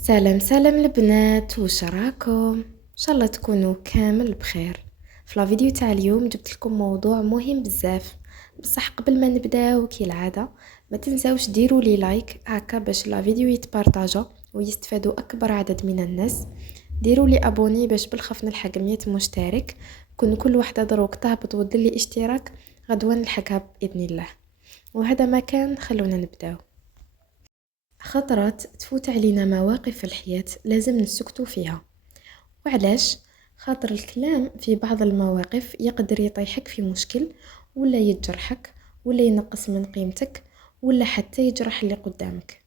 سلام سلام البنات، واش راكم؟ ان شاء الله تكونوا كامل بخير. في لا فيديو تاع اليوم جبت لكم موضوع مهم بزاف، بصح قبل ما نبداو كالعاده ما تنساوش ديروا لي لايك هكا باش لا فيديو يتبارطاجا ويستفادوا اكبر عدد من الناس. ديروا لي ابوني باش بالخف نلحق 100 مشترك. كل وحده دروك تهبط ودير لي اشتراك غدوه نلحقها باذن الله. وهذا ما كان، خلونا نبداو. خطرات تفوت علينا مواقف في الحياة لازم نسكتوا فيها. وعلاش؟ خاطر الكلام في بعض المواقف يقدر يطيحك في مشكل، ولا يجرحك، ولا ينقص من قيمتك، ولا حتى يجرح اللي قدامك.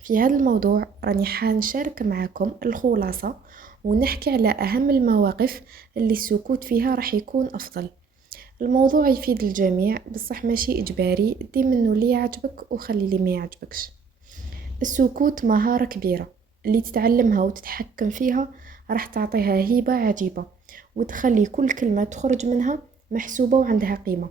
في هذا الموضوع راني حنشارك معكم الخلاصة، ونحكي على أهم المواقف اللي السكوت فيها راح يكون أفضل. الموضوع يفيد الجميع بصح ماشي إجباري، دي منه اللي يعجبك وخلي اللي ما يعجبكش. السكوت مهارة كبيرة، اللي تتعلمها وتتحكم فيها راح تعطيها هيبة عجيبة، وتخلي كل كلمة تخرج منها محسوبة وعندها قيمة.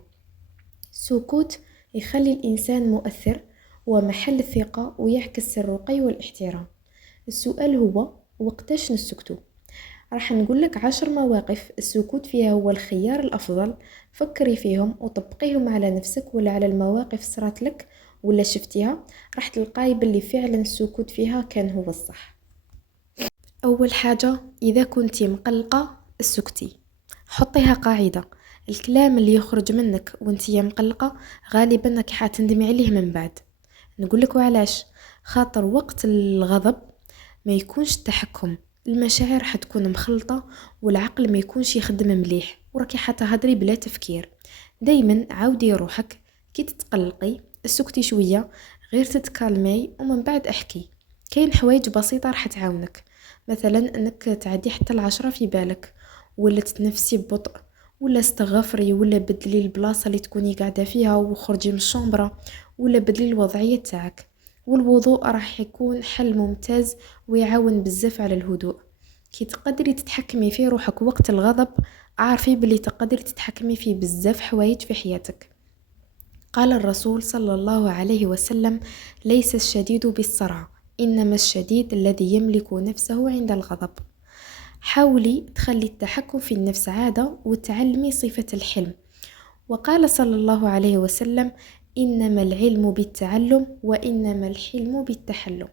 السكوت يخلي الإنسان مؤثر ومحل الثقة ويعكس الرقي والاحترام. السؤال هو وقتاش نسكتو؟ راح نقولك 10 مواقف السكوت فيها هو الخيار الأفضل. فكري فيهم وطبقيهم على نفسك ولا على المواقف صارت لك ولا شفتيها، راح تلقاي باللي فعلا السكوت فيها كان هو الصح. أول حاجة، إذا كنتي مقلقة اسكتي. حطيها قاعدة: الكلام اللي يخرج منك وانتي مقلقة غالبا راك حتندمي عليه من بعد. نقولك وعلاش؟ خاطر وقت الغضب ما يكونش تحكم، المشاعر حتكون مخلطة والعقل ما يكونش يخدم مليح وراكي حتهضري بلا تفكير. دايما عاودي روحك كي تتقلقي اسكتي شوية، غير تتكالمي ومن بعد احكي. كاين حوايج بسيطة راح تعاونك، مثلا انك تعدي حتى 10 في بالك، ولا تتنفسي ببطء، ولا استغفري، ولا بدلي البلاصة اللي تكوني قاعدة فيها وخرجي من الشومبرة، ولا بدلي الوضعية تاعك. والوضوء راح يكون حل ممتاز ويعاون بزاف على الهدوء. كي تقدري تتحكمي في روحك وقت الغضب، عارفي بلي تقدري تتحكمي في بزاف حوايج في حياتك. قال الرسول صلى الله عليه وسلم: ليس الشديد بالسرعة، إنما الشديد الذي يملك نفسه عند الغضب. حاولي تخلي التحكم في النفس عادة وتعلمي صفة الحلم. وقال صلى الله عليه وسلم: إنما العلم بالتعلم وإنما الحلم بالتحلم.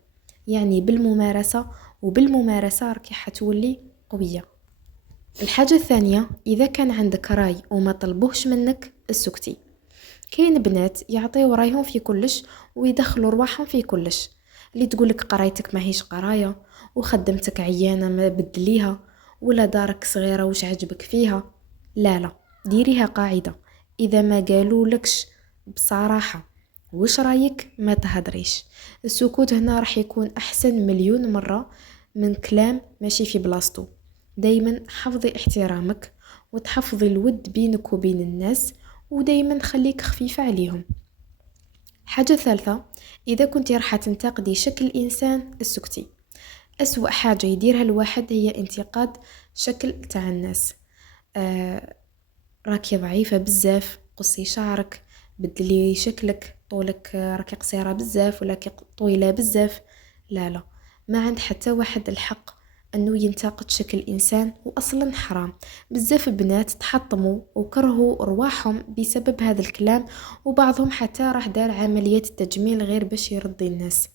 يعني بالممارسة، وبالممارسة راكي حتولي قوية. الحاجة الثانية، إذا كان عندك راي وما طلبوهش منك اسكتي. كاين بنات يعطيو رايهم في كلش ويدخلوا رواحهم في كلش، اللي تقولك قرايتك ماهيش قراية، وخدمتك عيانة ما بدليها، ولا دارك صغيرة وش عجبك فيها. لا لا، ديريها قاعدة: إذا ما قالوا لكش بصراحة وش رايك ما تهدريش. السكوت هنا راح يكون أحسن مليون مرة من كلام ماشي في بلاصتو. دايما حفظي احترامك وتحفظي الود بينك وبين الناس، ودايما خليك خفيفة عليهم. حاجة ثالثة، إذا كنتي راح تنتقدي شكل إنسان اسكتي. أسوأ حاجة يديرها الواحد هي انتقاد شكل تاع الناس. راكي ضعيفة بزاف، قصي شعرك، بدلي شكلك، طولك راكي قصيرة بزاف ولا طويلة بزاف. لا لا، ما عند حتى واحد الحق انه ينتقد شكل انسان، واصلا حرام. بزاف بنات تحطموا وكرهوا رواحهم بسبب هذا الكلام، وبعضهم حتى راح دار عمليات التجميل غير باش يرضي الناس.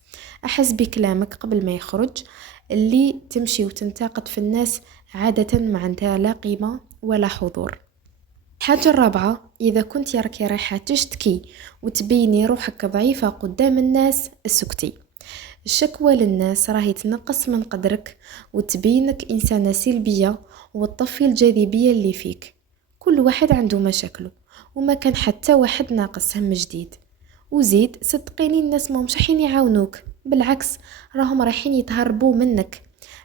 احس بكلامك قبل ما يخرج. اللي تمشي وتنتقد في الناس عادة ما عندها لا قيمة ولا حضور. الحاجة الرابعة، إذا كنت راكي رايحة تشتكي وتبيني روحك ضعيفة قدام الناس اسكتي. الشكوى للناس راهي تنقص من قدرك وتبينك إنسانة سلبية وتطفي الجاذبية اللي فيك. كل واحد عنده مشاكله، وما كان حتى واحد ناقص هم جديد. وزيد صدقيني، الناس ما مش رايحين يعاونوك، بالعكس راهم رايحين يتهربوا منك.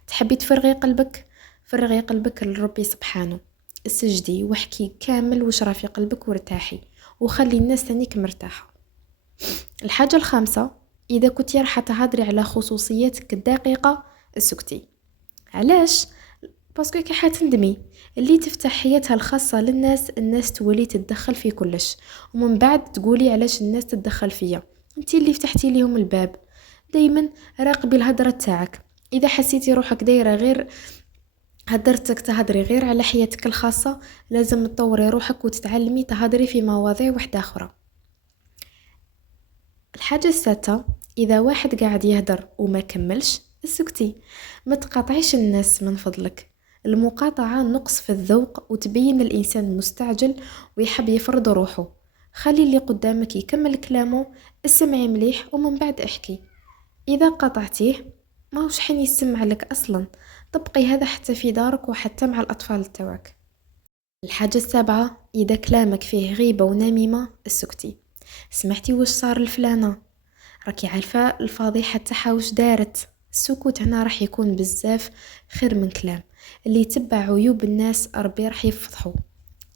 تحبي تفرغي قلبك؟ فرغي قلبك لربي سبحانه، اسجدي واحكي كامل وش راه في قلبك وارتاحي، وخلي الناس تانيك مرتاحة. الحاجة الخامسة، إذا كنت راح تهضري على خصوصياتك الدقيقة اسكتي. علاش؟ باسكو كي حتندمي. اللي تفتح حياتها الخاصة للناس، الناس تولي تتدخل في كلش، ومن بعد تقولي علاش الناس تتدخل فيا. انتي اللي فتحتي ليهم الباب. دايما راقبي الهدرة تاعك، اذا حسيتي روحك دايره غير هدرتك تهدري غير على حياتك الخاصه، لازم تطوري روحك وتتعلمي تهدري في مواضيع واحده اخرى. الحاجه السادسه، اذا واحد قاعد يهدر وما كملش اسكتي، ما تقاطعيش الناس من فضلك. المقاطعه نقص في الذوق وتبين الانسان مستعجل ويحب يفرض روحه. خلي اللي قدامك يكمل كلامه، اسمعي مليح ومن بعد احكي. إذا قطعتيه ماهوش حين يسمع لك أصلا. طبقي هذا حتى في دارك وحتى مع الأطفال تاوعك. الحاجة السابعة، إذا كلامك فيه غيبة ونميمة اسكتي. سمعتي واش صار لفلانة؟ راكي عارفة الفضيحة تاعها واش دارت؟ السكوت هنا راح يكون بزاف خير من كلام. اللي يتبع عيوب الناس ربي راح يفضحه.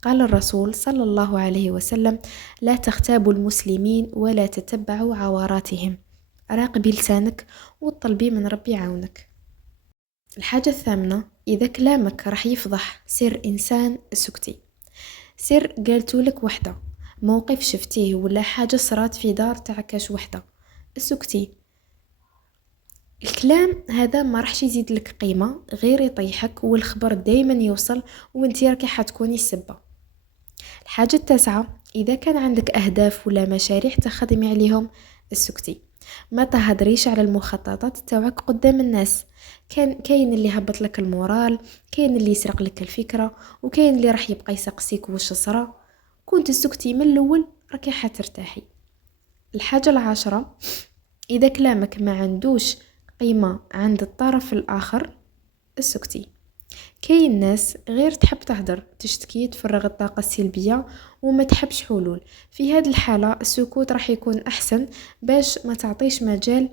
قال الرسول صلى الله عليه وسلم: لا تغتابوا المسلمين ولا تتبعوا عوراتهم. راقبي لسانك وطلبي من ربي يعاونك. الحاجة الثامنة، إذا كلامك راح يفضح سر إنسان اسكتي. سر قالتولك وحدة، موقف شفتيه ولا حاجة صرات في دار تعكاش وحدة، اسكتي. الكلام هذا ما راحش يزيد لك قيمة غير يطيحك، والخبر دايما يوصل وانتي راكي حتكوني السبة. الحاجة التاسعة، إذا كان عندك أهداف ولا مشاريع تخدمي عليهم اسكتي. ما تهدريش على المخططات تاوعك قدام الناس. كاين اللي هبط لك المورال، كاين اللي يسرق لك الفكرة، وكاين اللي راح يبقى يسقسيك واش صرا. كنت سكتي من الاول راكي حترتاحي. الحاجة العاشرة، اذا كلامك ما عندوش قيمة عند الطرف الاخر اسكتي. كاين ناس غير تحب تهدر، تشتكي، تفرغ الطاقة السلبية وما تحبش حلول. في هذه الحالة السكوت راح يكون أحسن باش ما تعطيش مجال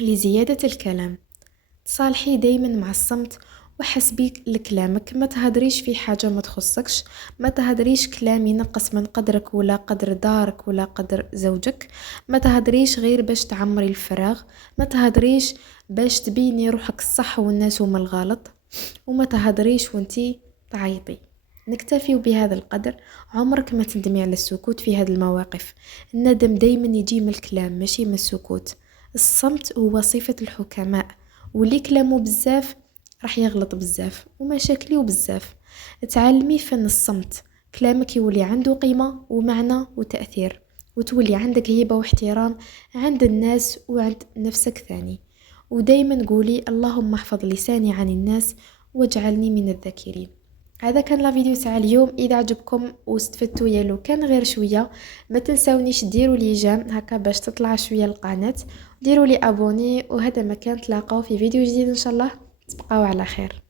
لزيادة الكلام. تصالحي دايما مع الصمت وحسبي لكلامك، ما تهدريش في حاجة ما تخصكش. ما تهدريش كلام ينقص من قدرك ولا قدر دارك ولا قدر زوجك. ما تهدريش غير باش تعمري الفراغ. ما تهدريش باش تبيني روحك الصح والناس هما الغلط. وما تهدريش وانتي تعيطي. نكتفي بهذا القدر. عمرك ما تندمي على السكوت في هذه المواقف. الندم دايما يجي من الكلام ماشي من السكوت. الصمت هو صفة الحكماء، واللي كلامه بزاف راح يغلط بزاف ومشاكله بزاف. تعلمي فن الصمت، كلامك يولي عنده قيمة ومعنى وتأثير، وتولي عندك هيبة واحترام عند الناس وعند نفسك ثاني. ودايما قولي اللهم احفظ لساني عن الناس واجعلني من الذاكرين. هذا كان لا فيديو تاع اليوم. اذا عجبكم واستفدتوا يالو كان غير شويه، ما تنساونيش ديروا لي جيم هكا باش تطلع شويه القناه، ديروا لي ابوني، وهذا ما كان. تلاقاو في فيديو جديد ان شاء الله. تبقاو على خير.